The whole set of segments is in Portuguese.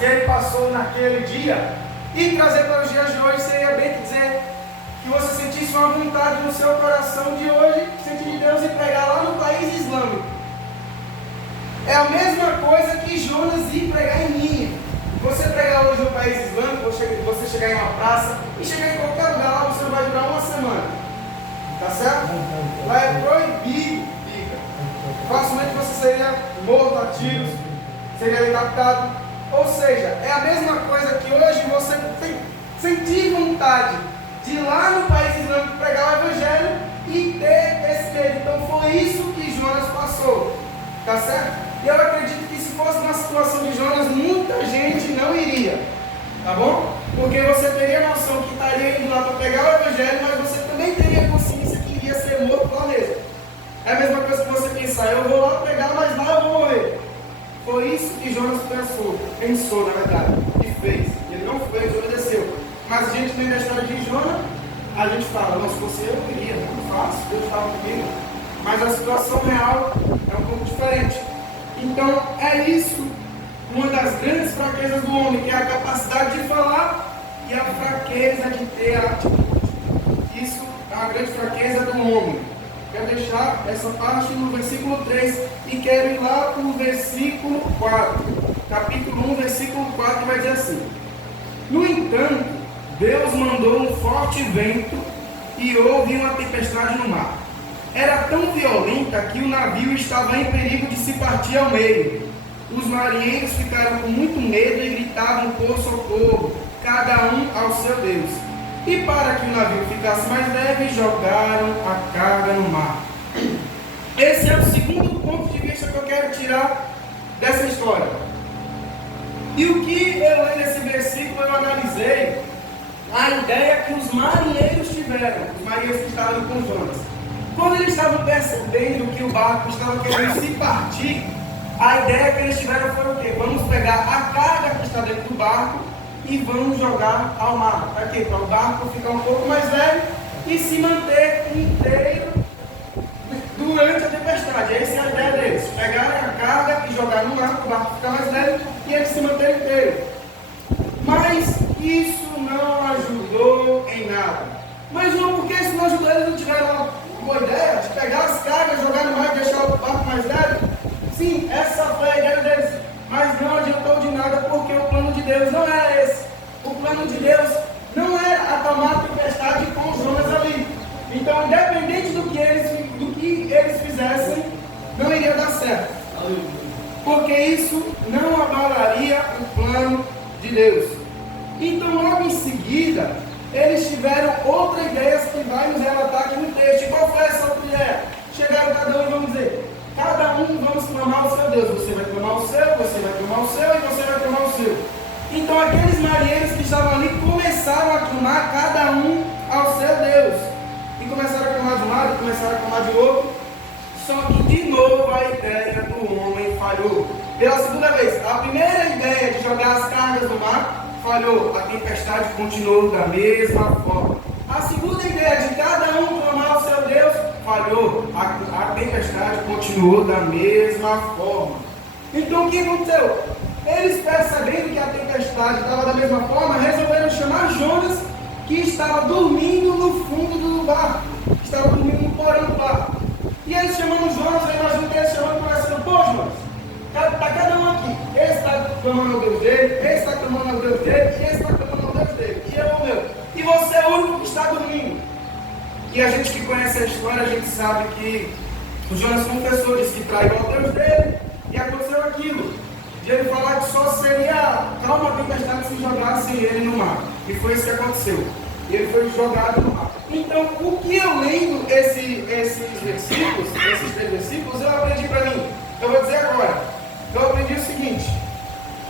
que ele passou naquele dia e trazer para os dias de hoje, seria bem dizer que você sentisse uma vontade no seu coração de hoje, sentir de Deus e pregar lá no país islâmico. É a mesma coisa que Jonas ir pregar em Nínive. Você pregar hoje no país islâmico, você chegar em uma praça e chegar em qualquer lugar lá, você não vai durar uma semana. Tá certo? Lá é proibido, fica. Facilmente você seria morto a tiros, seria decapitado. Ou seja, é a mesma coisa que hoje você tem sentir vontade de ir lá no país islâmico pregar o evangelho e ter esse medo. Então foi isso que Jonas passou. Tá certo? E eu acredito que se fosse na situação de Jonas, muita gente não iria. Tá bom? Porque você teria noção que estaria indo lá para pregar o evangelho, mas você também teria consciência que iria ser morto lá mesmo. É a mesma coisa que você pensar, eu vou lá pregar, mas lá eu vou morrer. Foi isso que Jonas pensou na verdade, e fez. Ele não fez, obedeceu. Mas a gente lê a história de Jonas, a gente fala, não, se fosse eu iria, não faço, Deus estava comigo. Mas a situação real é um pouco diferente. Então é isso, uma das grandes fraquezas do homem, que é a capacidade de falar e a fraqueza de ter a atitude. Isso é uma grande fraqueza do homem. Quero deixar essa parte no versículo 3 e quero ir lá para o versículo 4. Capítulo 1, versículo 4 vai dizer assim: no entanto, Deus mandou um forte vento e houve uma tempestade no mar. Era tão violenta que o navio estava em perigo de se partir ao meio. Os marinheiros ficaram com muito medo e gritavam por socorro, cada um ao seu Deus. E para que o navio ficasse mais leve, jogaram a carga no mar. Esse é o segundo ponto de vista que eu quero tirar dessa história. E o que eu leio nesse versículo, eu analisei a ideia que os marinheiros tiveram, os marinheiros que estavam com Jonas. Quando eles estavam percebendo que o barco estava querendo se partir, a ideia que eles tiveram foi o quê? Vamos pegar a carga que está dentro do barco e vamos jogar ao mar. Para quê? Para o barco ficar um pouco mais leve e se manter inteiro durante a tempestade. Essa é a ideia deles. Pegarem a carga e jogar no mar para o barco ficar mais leve e eles se manterem inteiros. Mas isso não ajudou em nada. Mas não, porque isso não ajudou, eles não tiveram uma boa ideia de pegar as cargas, jogar no mar e deixar o barco mais leve? Sim, essa foi a ideia deles. Mas não adiantou de nada, porque o plano de Deus não era esse. O plano de Deus não era acalmar a tempestade com Jonas ali. Então, independente do que eles fizessem, não iria dar certo. Porque isso não abalaria o plano de Deus. Então, logo em seguida, eles tiveram outra ideia que vai nos relatar aqui no texto. E qual foi essa outra ideia? Chegaram cada um e vamos dizer: cada um vamos clamar o seu Deus. Você vai clamar o seu, você vai clamar o seu e você vai clamar o seu. Então aqueles marinheiros que estavam ali começaram a clamar cada um ao seu Deus. E começaram a clamar de um lado, começaram a clamar de outro. Só que de novo a ideia do homem falhou. Pela segunda vez, a primeira ideia de jogar as cargas no mar falhou. A tempestade continuou da mesma forma. A segunda ideia de cada um clamar ao seu Deus falhou. A tempestade continuou da mesma forma. Então o que aconteceu? Eles, percebendo que a tempestade estava da mesma forma, resolveram chamar Jonas, que estava dormindo no fundo do barco, estava dormindo no porão do barco. E eles chamando Jonas, eu imagino que eles chamando, conversando: pô, Jonas, está cada um aqui. Esse está clamando ao Deus dele, esse está clamando ao Deus dele, e esse está clamando ao Deus dele. E eu, meu. E você é o único que está dormindo. E a gente que conhece a história, a gente sabe que o Jonas confessou, disse que traiu ao Deus dele, e aconteceu aquilo. De ele falar que só seria calma a tempestade se jogasse ele no mar. E foi isso que aconteceu. Ele foi jogado no mar. Então, o que eu lendo esses versículos, esses 3 versículos, eu aprendi para mim. Eu vou dizer agora. Eu aprendi o seguinte: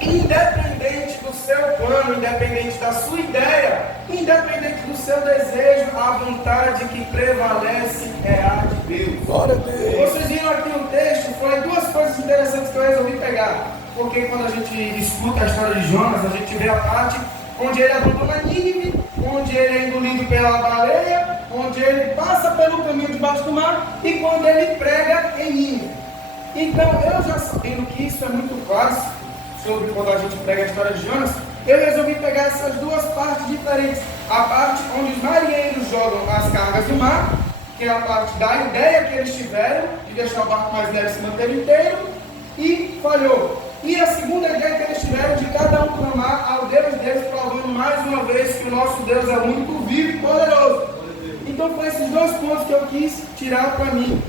independente do seu plano, independente da sua ideia, independente do seu desejo, a vontade que prevalece é a de Deus. Glória a Deus. Vocês viram aqui no texto, foi 2 coisas interessantes que eu resolvi pegar. Porque quando a gente escuta a história de Jonas, a gente vê a parte onde ele abandona Nínive, onde ele é engolido pela baleia, onde ele passa pelo caminho debaixo do mar e quando ele prega em Nínive. Então, eu já sabendo que isso é muito fácil, sobre quando a gente prega a história de Jonas, eu resolvi pegar essas duas partes diferentes. A parte onde os marinheiros jogam as cargas do mar, que é a parte da ideia que eles tiveram de deixar o barco mais leve se manter inteiro, e falhou. E a segunda ideia que eles tiveram de cada um clamar ao Deus deles, provando mais uma vez que o nosso Deus é único, vivo e poderoso. Então foi esses dois pontos que eu quis tirar para mim.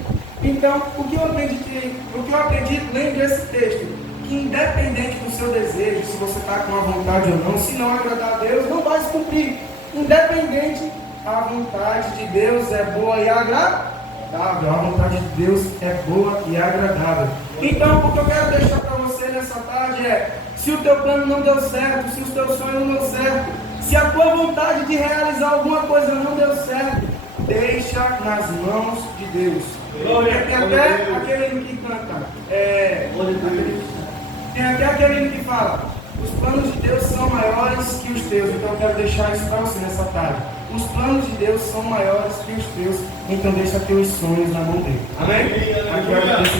Então, o que eu aprendi lendo esse texto? Que independente do seu desejo, se você está com a vontade ou não, se não agradar a Deus, não vai se cumprir. Independente, a vontade de Deus é boa e agradável. A vontade de Deus é boa e agradável. Então, o que eu quero deixar para você nessa tarde é: se o teu plano não deu certo, se o teu sonho não deu certo, se a tua vontade de realizar alguma coisa não deu certo, deixa nas mãos de Deus. Tem até aquele hino que canta, tem até aquele hino que fala: os planos de Deus são maiores que os teus. Então eu quero deixar isso para você nessa tarde. Os planos de Deus são maiores que os teus. Então deixa teus sonhos na mão dele. Amém? Aqui eu agradeço.